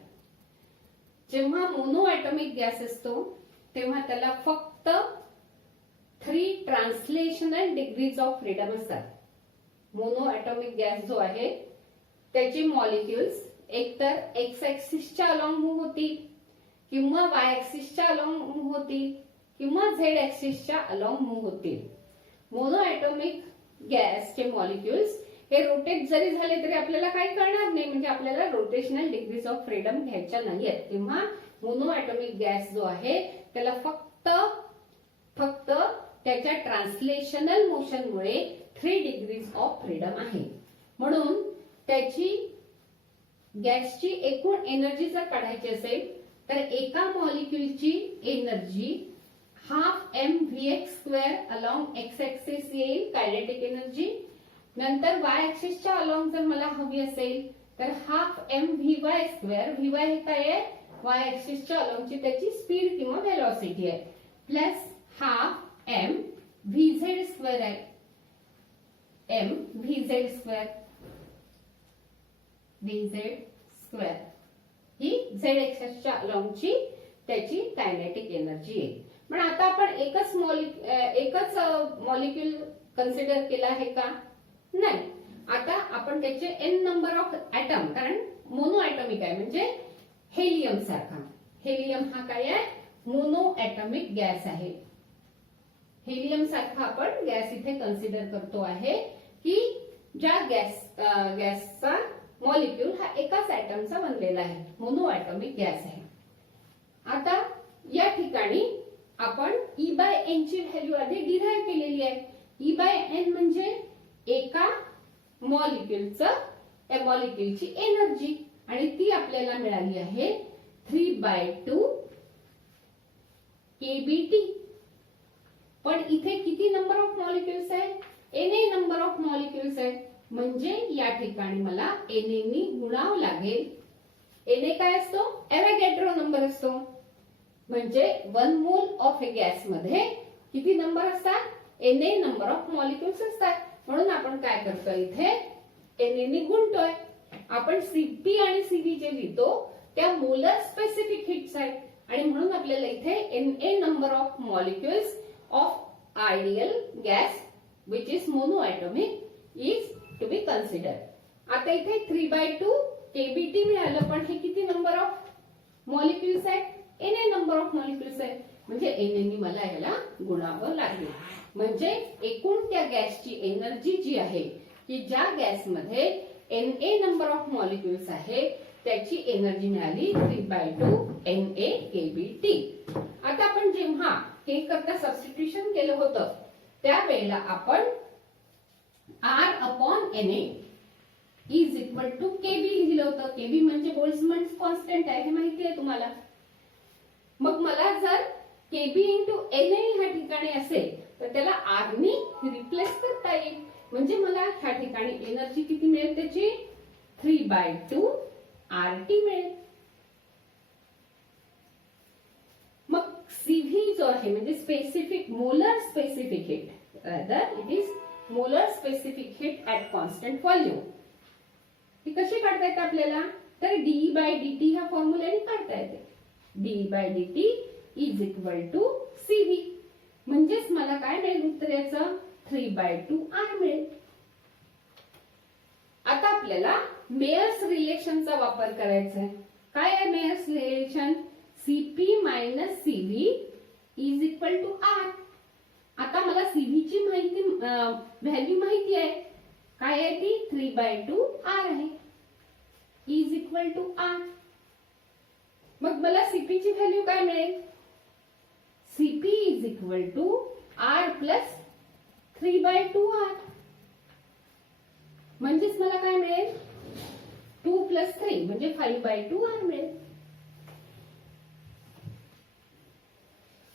जेव्हा मोनो ॲटॉमिक गॅस असतो तेव्हा त्याला फक्त 3 ट्रान्सलेशनल डिग्रीज ऑफ फ्रीडम असतात. मोनो ॲटॉमिक गॅस जो आहे त्याचे मॉलिक्युल्स एकतर एक्स ऍक्सिसच्या अलॉंग मूव्ह होतील किंवा वाय ऍक्सिसच्या अलॉंग मूव्ह होतील किंवा झेड ऍक्सिसच्या अलॉंग मूव्ह होतील. मोनो ॲटॉमिक गॅसचे मॉलिक्युल्स हे रोटेट जरी झाले तरी आपल्याला काही कळणार नाही, म्हणजे आपल्याला रोटेशनल डिग्रीज ऑफ फ्रीडम घ्यायच्या नाहीयेत. तेव्हा मोनो ॲटॉमिक गॅस जो आहे त्याला फक्त त्याच्या ट्रान्सलेशनल मोशनमुळे 3 डिग्रीज ऑफ फ्रीडम आहे. म्हणून त्याची गॅसची एकूण एनर्जी जर काढायची असेल तर एका मॉलिक्युलची energy half mvx² along X axis येईल कायनेटिक एनर्जी. नंतर वाय ऍक्सिसच्या अलॉंग जर मला हवी असेल तर हाफ mvy², vy हे काय आहे, वाय ऍक्सिसच्या अलॉंगची त्याची स्पीड किंवा वेलोसिटी आहे, प्लस हाफ mvz² आहे, mvz² ही झेड ऍक्सिसच्या अलॉंगची त्याची कायनेटिक एनर्जी आहे. पण आता आपण एकच मॉलिक्यूल कन्सिडर केला आहे का, नाही. आता आपण त्याचे n नंबर ऑफ ऍटम, कारण मोनो ॲटॉमिक आहे म्हणजे हेलियम सारखा, हेलियम हा काय आहे, मोनो ऍटॉमिक गॅस आहे. हेलियम सारखा आपण गॅस इथे कन्सिडर करतो आहे की ज्या गॅसचा मॉलिक्यूल हा एकाच ऍटमचा बनलेला आहे, मोनो ऍटॉमिक गॅस आहे. आता या ठिकाणी आपण E/N ची व्हॅल्यू आधी डिराइव्ह केलेली आहे. E/N म्हणजे एका मॉलिक्यूलची एनर्जी, आणि ती आपल्याला मिळाली आहे 3/2 kBT. पण इथे किती नंबर ऑफ मॉलिक्युल्स आहे, Na नंबर ऑफ मॉलिक्युल्स आहे, म्हणजे या ठिकाणी मला Na नी गुणावं लागेल. Na काय असतो, एवोगॅड्रो नंबर असतो. म्हणजे 1 मोल ऑफ ए गॅस मध्ये किती नंबर असतात, Na नंबर ऑफ मॉलिक्युल्स असतात. म्हणून आपण काय करतो, इथे Na नी गुणतोय. आपण Cp आणि Cv जे लिहितो त्या मोलर स्पेसिफिक हिट्स आहेत, आणि म्हणून आपल्याला इथे Na number of molecules of ideal gas which is monoatomic is to be consider. आता इथे 3/2 kBT मिळालं, पण हे किती नंबर ऑफ मॉलिक्युल्स आहेत, Na नंबर ऑफ मॉलिक्युल्स आहेत, म्हणजे Na नी मला याला गुणावं लागेल. म्हणजे एकूण त्या गॅसची एनर्जी जी आहे की ज्या गॅसमध्ये Na नंबर ऑफ मॉलिक्युल्स आहे त्याची एनर्जी मिळाली 3/2 Na kBT. आता आपण जेव्हा के करता सबस्टिट्यूशन केलं होतं त्यावेळेला आपण R/Na is equal to Kb लिहिलं होतं. Kb म्हणजे बोल्ट्झमॅन कॉन्स्टंट आहे, हे माहिती आहे तुम्हाला. मग मला जर Kb इंटू Na ह्या ठिकाणी असेल तर त्याला R नी रिप्लेस करता येईल. म्हणजे मला ह्या ठिकाणी एनर्जी किती मिळेल, त्याची 3/2 RT मिळेल. मग Cv जो आहे म्हणजे specific molar specific heat, rather it is molar specific heat at constant volume. ही कशी काढता येते आपल्याला, तर dE/dt ह्या फॉर्म्युल्याने काढता येते. dE/dt is equal to Cv. म्हणजेच मला काय मिळेल उत्तर याचं, 3/2 R मिळेल. आता आपल्याला मेयर्स रिलेशनचा वापर करायचा आहे. काय आहे Mayer's relation, Cp minus Cv is equal to R. आता मला Cv ची व्हॅल्यू माहिती आहे, काय आहे ती, 3/2 R आहे, इज इक्वल टू R. मग मला Cp ची व्हॅल्यू काय मिळेल, Cp is equal to R plus 3/2 R. म्हणजेच मला काय मिळेल, 2 प्लस 3 म्हणजे 5/2 R मिळेल.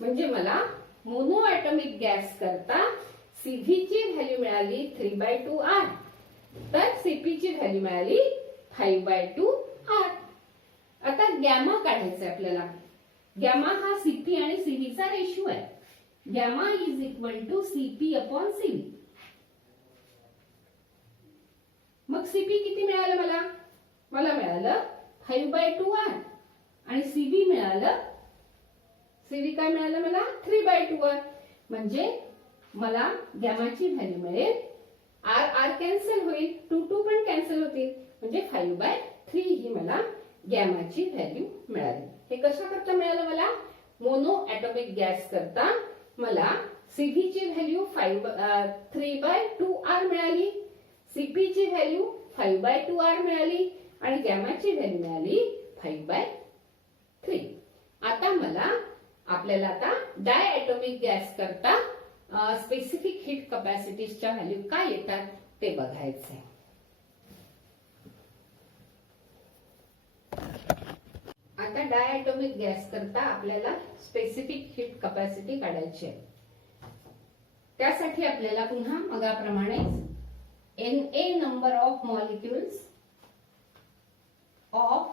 म्हणजे मला मोनो ऍटॉमिक गॅस करता Cv ची व्हॅल्यू मिळाली 3/2 R, तर Cp ची व्हॅल्यू मिळाली 5/2 R. आता गॅमा काढायचा आपल्याला. गॅमा हा Cp आणि Cv चा रेशो आहे. Gamma is equal to Cp upon Cv. मग Cp किती मिळालं मला मिळालं 5/2 R, आणि Cv मिळालं, Cv काय मिळालं मला, 3/2 R. म्हणजे मला गॅमाची व्हॅल्यू मिळेल, R कॅन्सल होईल, 2 पण कॅन्सल होतील, म्हणजे 5/3 ही मला गॅमाची व्हॅल्यू मिळाली. हे कशा करता मिळालं मला, मोनो ऍटॉमिक गॅस करता मला Cv ची व्हॅल्यू 3/2 R मिळाली, Cp ची व्हॅल्यू 5/2 R मिळाली, आणि गॅमाची व्हॅल्यू मिळाली 5/3. आता आपल्याला आता डायॲटॉमिक गॅस करता स्पेसिफिक हीट कपॅसिटीजच्या व्हॅल्यू काय येतात ते बघायचंय. आता डायॲटॉमिक गॅस करता आपल्याला स्पेसिफिक हीट कपॅसिटी काढायची आहे. त्यासाठी आपल्याला पुन्हा मगाप्रमाणेच Na number of molecules of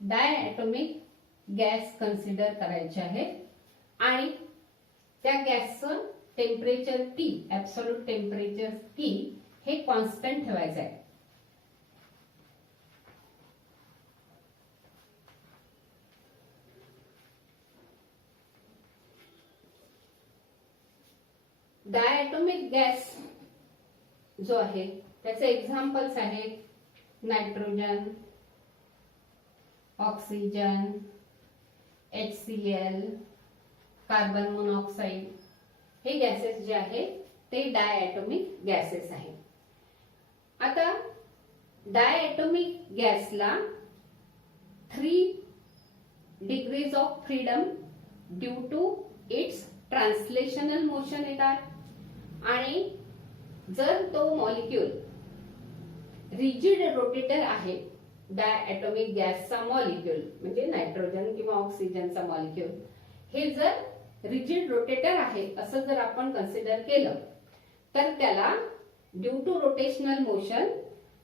diatomic gas consider करायचे आहे, आणि त्या गॅसचं temperature T, absolute temperature T हे कॉन्स्टंट ठेवायचं आहे. डायॲटॉमिक गॅस जो आहे त्याचे एक्झाम्पल्स आहेत nitrogen, oxygen, HCl, carbon monoxide, हे गॅसेस जे आहेत ते डायॲटॉमिक गॅसेस आहेत. आता डायॲटॉमिक गॅसला 3 degrees of freedom due to its translational motion येतात आणि जर तो मॉलिक्यूल रिजिड रोटेटर आहे, डायॲटॉमिक गॅसचा मॉलिक्यूल म्हणजे नायट्रोजन किंवा ऑक्सिजनचा मॉलिक्यूल हे जर रिजिड रोटेटर आहे असं जर आपण कन्सिडर केलं तर त्याला due to rotational motion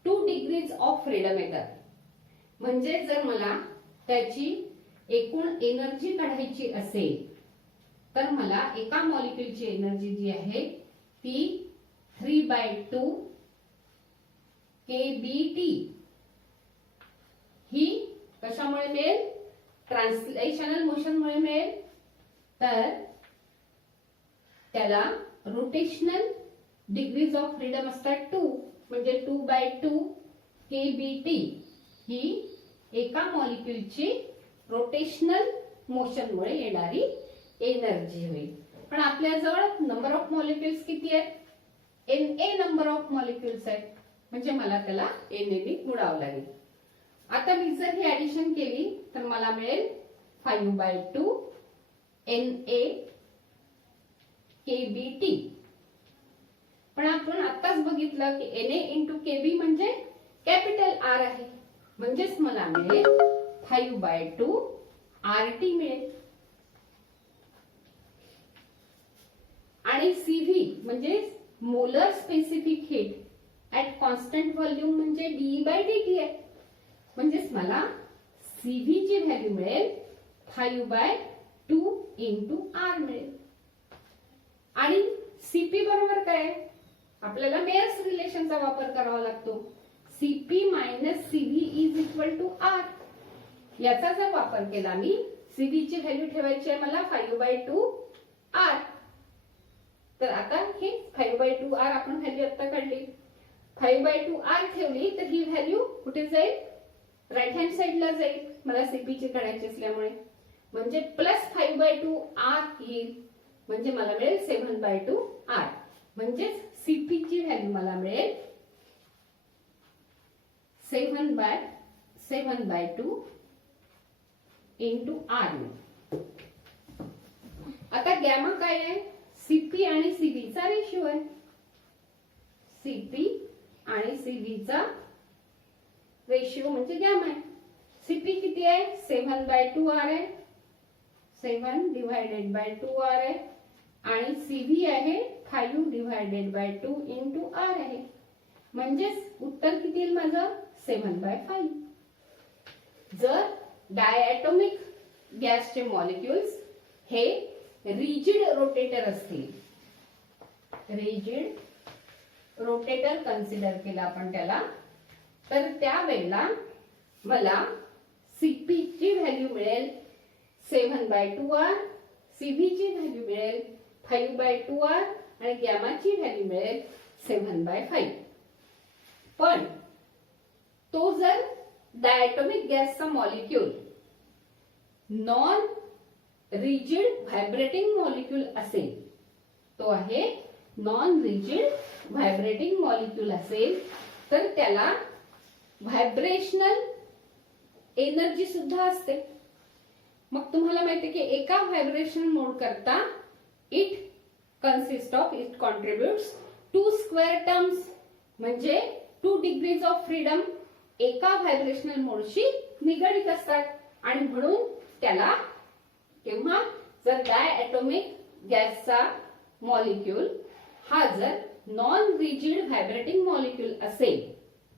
2 degrees of freedom येतात. म्हणजे जर मला त्याची एकूण एनर्जी काढायची असेल तर मला एका मॉलिक्यूलची एनर्जी जी आहे ती 3/2 kBT ही कशामुळे मिळेल? ट्रान्सलेशनल मोशनमुळे मिळेल. तर त्याला रोटेशनल डिग्रीज ऑफ फ्रीडम असतात 2, म्हणजे 2/2 kBT ही एका मॉलिक्यूलची रोटेशनल मोशनमुळे येणारी एनर्जी होईल. पण आपल्याजवळ नंबर ऑफ मॉलिक्युल्स किती आहेत? Na नंबर ऑफ मॉलिक्युल्स आहेत, म्हणजे मला त्याला Na ने गुणावं लागेल. आता मी जर ही ऍडिशन केली तर मला मिळेल 5/2 Na kBT. पण आपण आताच बघितलं की Na इंटू kB म्हणजे कॅपिटल R आहे, म्हणजेच मला मिळेल 5/2 RT मिळेल. आणि CV म्हणजे molar specific heat at constant volume म्हणजे dE/dt आहे, म्हणजेच मला CV ची व्हॅल्यू मिळेल 5/2 इंटू R मिळेल. आणि CP बरोबर काय? आपल्याला मेयर्स रिलेशनचा वापर करावा लागतो. CP minus CV is equal to R. याचा जर वापर केला मी, CV ची व्हॅल्यू ठेवायची आहे मला 5/2 R. तर आता हे 5/2 R आपण व्हॅल्यू आता काढली. 5/2 R ठेवली तर ही व्हॅल्यू कुठे जाईल? राईट हँड साइडला जाईल, मला CP ची काढायची असल्यामुळे. म्हणजे प्लस 5/2 R येईल, म्हणजे मला मिळेल 7/2 R. म्हणजेच CP ची व्हॅल्यू मला मिळेल 7/2 इंटू R. आता गॅमा काय आहे? CP आणि CV चा रेशिओ आहे. CP आणि CV चा रेशिओ म्हणजे गॅमा आहे. CP किती आहे? 7/2 R आहे, 7/2 R आहे आणि CV आहे 5/2 इंटू R आहे. म्हणजेच उत्तर किती येईल माझं? 7/5. जर डायॲटॉमिक गॅसचे मॉलिक्युल्स हे रिजिड रोटेटर असतील, रिजिड रोटेटर कन्सिडर केला आपण त्याला, तर त्यावेळेला मला CP ची व्हॅल्यू मिळेल 7/2 R, CV ची व्हॅल्यू मिळेल 5/2 R आणि गॅमा ची व्हॅल्यू मिळेल 7/5. पण तो जर डायॲटॉमिक गॅसचा molecule non rigid vibrating molecule असेल, तो आहे नॉन रिजिड व्हायब्रेटिंग मॉलिक्यूल असेल, तर त्याला व्हायब्रेशनल एनर्जी सुद्धा असते. मग तुम्हाला माहिती आहे की एका व्हायब्रेशन मोड करता इट कॉन्ट्रीब्युट्स 2 स्क्वेअर टर्म्स, म्हणजे 2 डिग्रीज ऑफ फ्रीडम एका व्हायब्रेशनल मोडशी निगडित असतात. आणि म्हणून त्याला किंवा जर डायॲटॉमिक गॅसचा मॉलिक्यूल हा जर नॉन रिजिड व्हायब्रेटिंग मॉलिक्यूल असेल,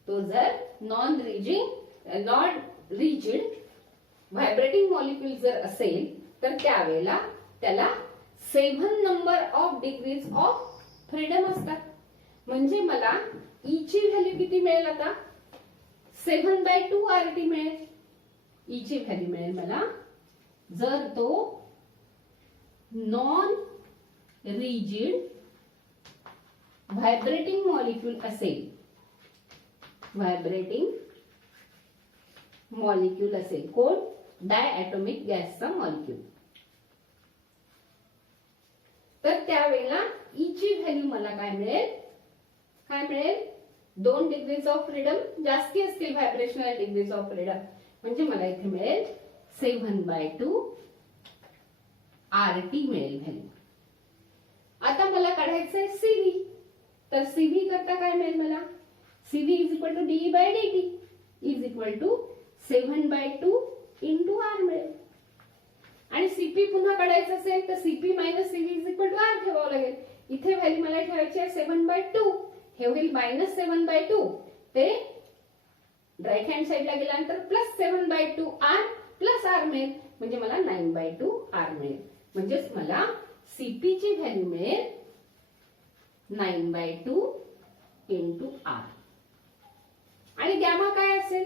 तो जर नॉन रिजिड व्हायब्रेटिंग मॉलिक्यूल जर असेल, तर त्यावेळेला त्याला 7 number of degrees of freedom असतात. म्हणजे मला E ची व्हॅल्यू किती मिळेल? आता 7/2 RT मिळेल. E ची व्हॅल्यू मिळेल मला, जर तो नॉन रिजिड व्हायब्रेटिंग मॉलिक्यूल असेल, व्हायब्रेटिंग मॉलिक्यूल असेल. कोण? डायॲटॉमिक गॅसचा मॉलिक्यूल. तर त्यावेळेला ई ची व्हॅल्यू मला काय मिळेल 2 डिग्रीज ऑफ फ्रीडम जास्ती असतील व्हायब्रेशनल डिग्रीज ऑफ फ्रीडम, म्हणजे मला इथे मिळेल 7/2 RT मिळेल व्हॅल्यू. आता मला काढायचंय CV. तर CV करता काय मिळेल मला, CV is equal to dE/dt is equal to 7/2 into R मिळेल. आणि CP पुन्हा काढायचं असेल तर CP minus CV is equal to R ठेवावं लागेल. इथे व्हॅल्यू मला ठेवायची आहे 7/2, हे होईल -7/2, ते राईट हँड साइडला गेल्यानंतर +7/2 R प्लस R मिळेल, म्हणजे मला 9/2 R मिळेल. म्हणजेच मला CP ची व्हॅल्यू मिळेल 9/2 इंटू R. आणि गॅमा काय असेल,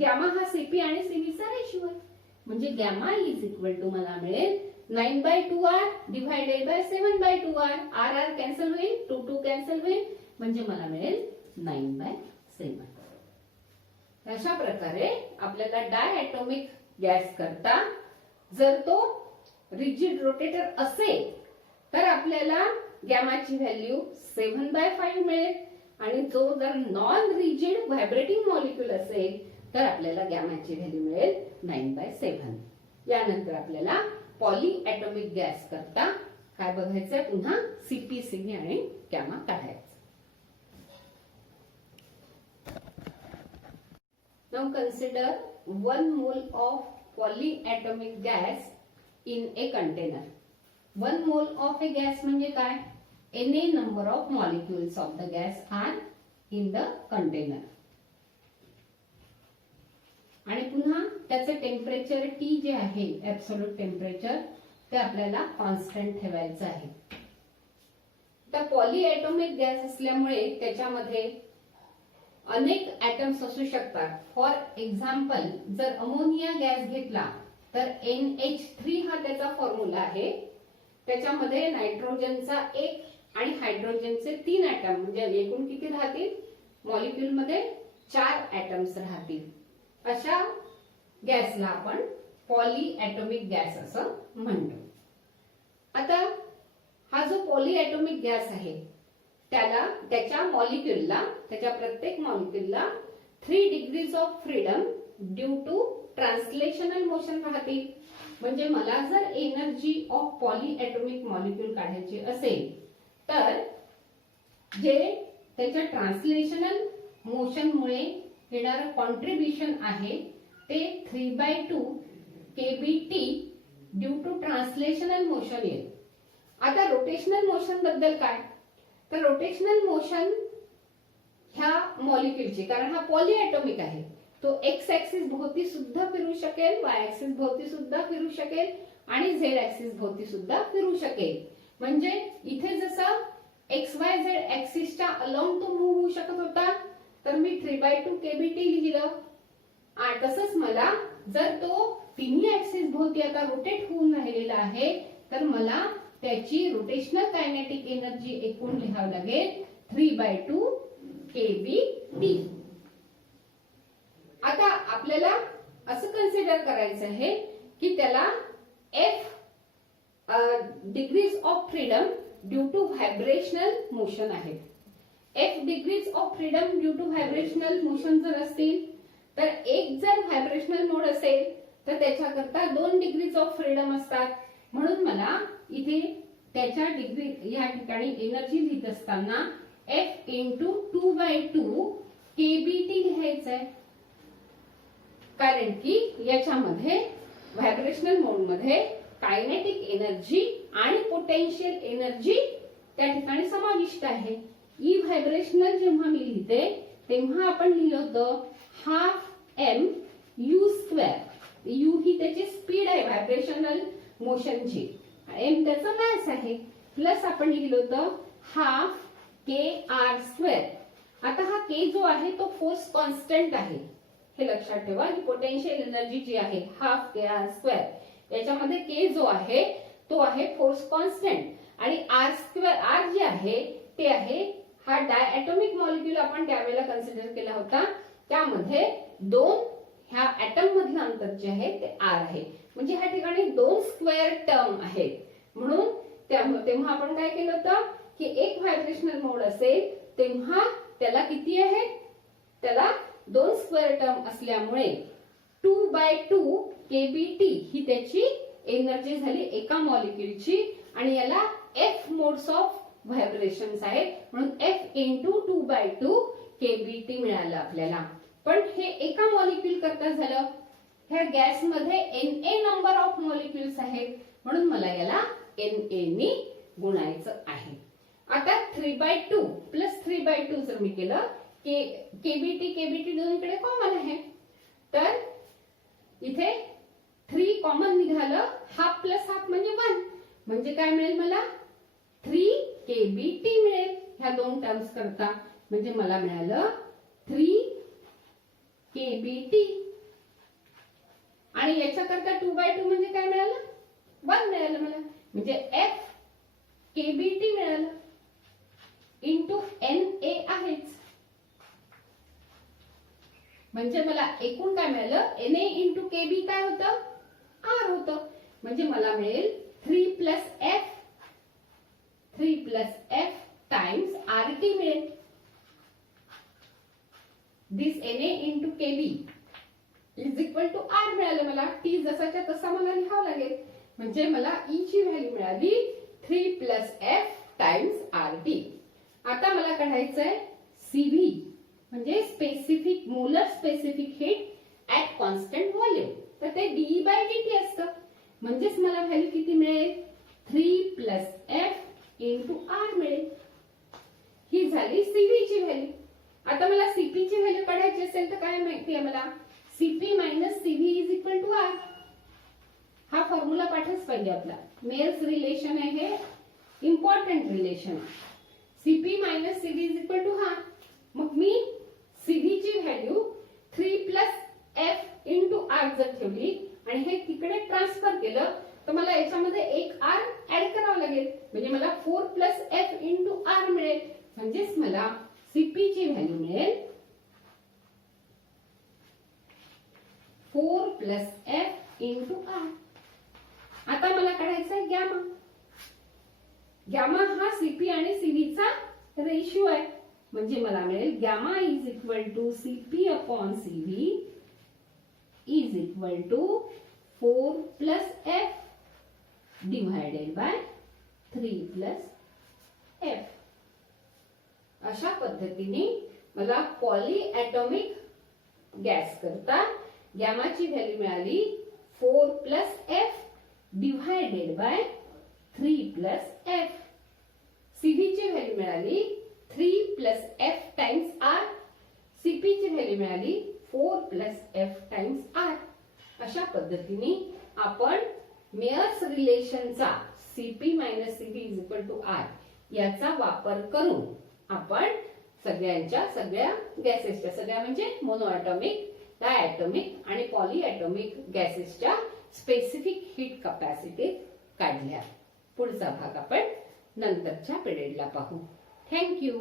गॅमा हा CP आणि CV चा रेशिओ आहे, म्हणजे गॅमा इज इक्वल टू मला मिळेल 9/2R divided by 7/2R. R cancel होईल, 2 कॅन्सल होईल, म्हणजे मला मिळेल 9/7. अशा प्रकारे आपल्याला डायॲटॉमिक गॅस करता जर तो रिजिड रोटेटर असेल तर आपल्याला गॅमाची व्हॅल्यू 7/5 मिळेल, आणि जो जर नॉन रिजिड व्हायब्रेटिंग मॉलिक्यूल असेल तर आपल्याला गॅमाची व्हॅल्यू मिळेल 9/7. यानंतर आपल्याला पॉलीॲटॉमिक गॅस करता काय बघायचंय, पुन्हा CP, CV आणि गॅमा काढायचं. Now consider 1 mole of polyatomic gas in a container. 1 mole of a gas म्हणजे काय, any number of molecules of the gas are in the container. आणि पुन्हा त्याचे टेम्परेचर T जे आहे ऍब्सोल्यूट टेम्परेचर ते आपल्याला कॉन्स्टंट ठेवायचं आहे. तर पॉलीॲटॉमिक गॅस असल्यामुळे त्याच्यामध्ये अनेक ऍटम्स असू शकतात. फॉर एक्झाम्पल जर अमोनिया गॅस घेतला तर NH3 हा त्याचा फॉर्म्युला आहे. त्याच्यामध्ये नायट्रोजनचा 1 आणि हायड्रोजनचे 3 ऍटम, म्हणजे एकूण किती राहतील मॉलिक्यूल मध्ये 4 ऍटम्स राहतील. अशा गॅसला आपण पॉलीॲटॉमिक गॅस असं म्हणतो. आता हा जो पॉलीॲटॉमिक गॅस आहे त्याला त्याच्या मॉलिक्यूलला, त्याच्या प्रत्येक मॉलिक्यूलला 3 degrees of freedom due to translational motion राहतील. म्हणजे मला जर एनर्जी ऑफ पॉलीॲटॉमिक मॉलिक्यूल काढायची असेल तर जे त्याच्या ट्रान्सलेशनल मोशनमुळे येणारं कॉन्ट्रीब्युशन आहे ते 3/2 kBT due to translational motion येईल. आता रोटेशनल मोशन बद्दल काय, तर रोटेशनल मोशन ह्या मॉलिक्यूलची, कारण हा पॉलीॲटॉमिक आहे, तो एक्स ऍक्सिस भोवती सुद्धा फिरू शकेल, वाय ऍक्सिस भोवती सुद्धा फिरू शकेल आणि झेड ऍक्सिस भोवती सुद्धा फिरू शकेल. म्हणजे इथे जसं XYZ ऍक्सिसच्या अलोंग तो मूव्ह होऊ शकत होता तर मी 3/2 kBT लिहिलं. तसंच मला जर तो तिन्ही ऍक्सिस भोवती आता रोटेट होऊन राहिलेला आहे तर मला त्याची रोटेशनल कायनेटिक एनर्जी एकूण लिहावं लागेल 3/2 kBT. आता आपल्याला असं कन्सिडर करायचं आहे की त्याला F degrees of freedom due to vibrational motion आहे. F degrees of freedom due to vibrational motion जर असतील तर एक जर व्हायब्रेशनल मोड असेल तर त्याच्याकरता 2 डिग्रीज ऑफ फ्रीडम असतात. म्हणून मला इथे त्याच्या डिग्री या ठिकाणी एनर्जी लिहित असताना F इंटू 2/2 kBT लिहायचं आहे, कारण की याच्यामध्ये व्हायब्रेशनल मोड मध्ये कायनेटिक एनर्जी आणि पोटेन्शियल एनर्जी त्या ठिकाणी समाविष्ट आहे. ई व्हायब्रेशनल जेव्हा मी लिहिते तेव्हा आपण लिहिलं होतं ½ m u ही त्याची स्पीड आहे व्हायब्रेशनल मोशनची, m त्याचं मास आहे, प्लस आपण लिहिलं होतं ½ kr². आता हा k जो आहे तो फोर्स कॉन्स्टंट आहे, हे लक्षात ठेवा. ही पोटेन्शियल एनर्जी जी आहे ½ kr², याच्यामध्ये k जो आहे तो आहे फोर्स कॉन्स्टंट आणि r² जे आहे ते आहे हा डायॲटॉमिक मॉलिक्यूल आपण त्यावेळेला कन्सिडर केला होता, त्यामध्ये 2 ह्या ऍटम मधला अंतर जे आहे ते R आहे. म्हणजे ह्या ठिकाणी 2 स्क्वेअर टर्म आहेत. म्हणून तेव्हा आपण काय केलं होतं की एक व्हायब्रेशनल मोड असेल तेव्हा त्याला किती आहे, त्याला 2 स्क्वेअर टर्म असल्यामुळे 2/2 kBt ही त्याची एनर्जी झाली एका मॉलिक्युलची. आणि याला F मोड्स ऑफ व्हायब्रेशन्स आहेत म्हणून F इंटू 2/2 kBt मिळालं आपल्याला. पण हे एका मॉलिक्युल करता झालं. ह्या गॅस मध्ये Na नंबर ऑफ मॉलिक्युल्स आहेत म्हणून मला याला Na नी गुणायचं आहे. आता 3/2 प्लस 3/2 जर मी केलं kBt दोन्हीकडे कॉमन आहे तर इथे 3 कॉमन निघालं. हाफ प्लस हाफ म्हणजे 1 म्हणजे काय मिळेल मला 3 kBt मिळेल ह्या दोन टर्म्स करता. म्हणजे मला मिळालं 3 kBt. आणि याच्या करता 2/2 म्हणजे काय मिळालं 1 मिळालं मला. म्हणजे F kBt मिळालं इंटू Na आहेच. म्हणजे मला एकूण काय मिळालं Na इंटू kB काय होतं R होतं. म्हणजे मला मिळेल 3 प्लस F टाइम्स RT मिळेल. This Na into kB is equal to R मिळालं मला. T जसाच्या तसा मला लिहावं लागेल. म्हणजे मला E ची व्हॅल्यू मिळाली 3 प्लस F टाइम्स RT. आता मला काढायचंय CV म्हणजे specific molar specific heat at constant volume. तर ते dE/dt असतं. म्हणजेच मला व्हॅल्यू किती मिळेल 3 प्लस F इंटू R मिळेल. ही झाली CV ची व्हॅल्यू. आता मला CP ची व्हॅल्यू काढायची असेल तर काय माहिती आहे मला CP minus CV is equal to R. हा फॉर्म्युला पाठच पाहिजे आपला. मेल्स रिलेशन आहे हे important relation. CP minus CV is equal to हा. मग मी CV ची value 3 plus F into R जर ठेवली आणि हे तिकडे ट्रान्सफर केलं तर मला याच्यामध्ये एक R ऍड करावं लागेल. म्हणजे मला 4 प्लस F इंटू R मिळेल. म्हणजेच मला CP ची व्हॅल्यू मिळेल 4 प्लस F इंटू R. आता मला काढायचा आहे गॅमा. गॅमा हा CP आणि CV चा रेशिओ आहे. म्हणजे मला मिळेल gamma is equal to CP upon CV is equal to 4 plus F divided by 3 plus F. अशा पद्धतीने मला पॉलीएटॉमिक गॅस करता गॅमाची व्हॅल्यू मिळाली 4 plus F divided by 3 plus F. CV ची व्हॅल्यू मिळाली 3 plus F times R. CP ची value मिळाली 4 plus F times R. अशा पद्धतीने आपण मेयर्स रिलेशनचा CP minus CV is equal to R याचा वापर करून आपण सगळ्या गॅसेसच्या सगळ्या म्हणजे मोनोएटॉमिक, डायएटॉमिक आणि पॉलीएटॉमिक गॅसेसच्या स्पेसिफिक हीट कपॅसिटी काढल्या. पुढचा भाग आपण नंतरच्या पिरियडला पाहू. थँक्यू.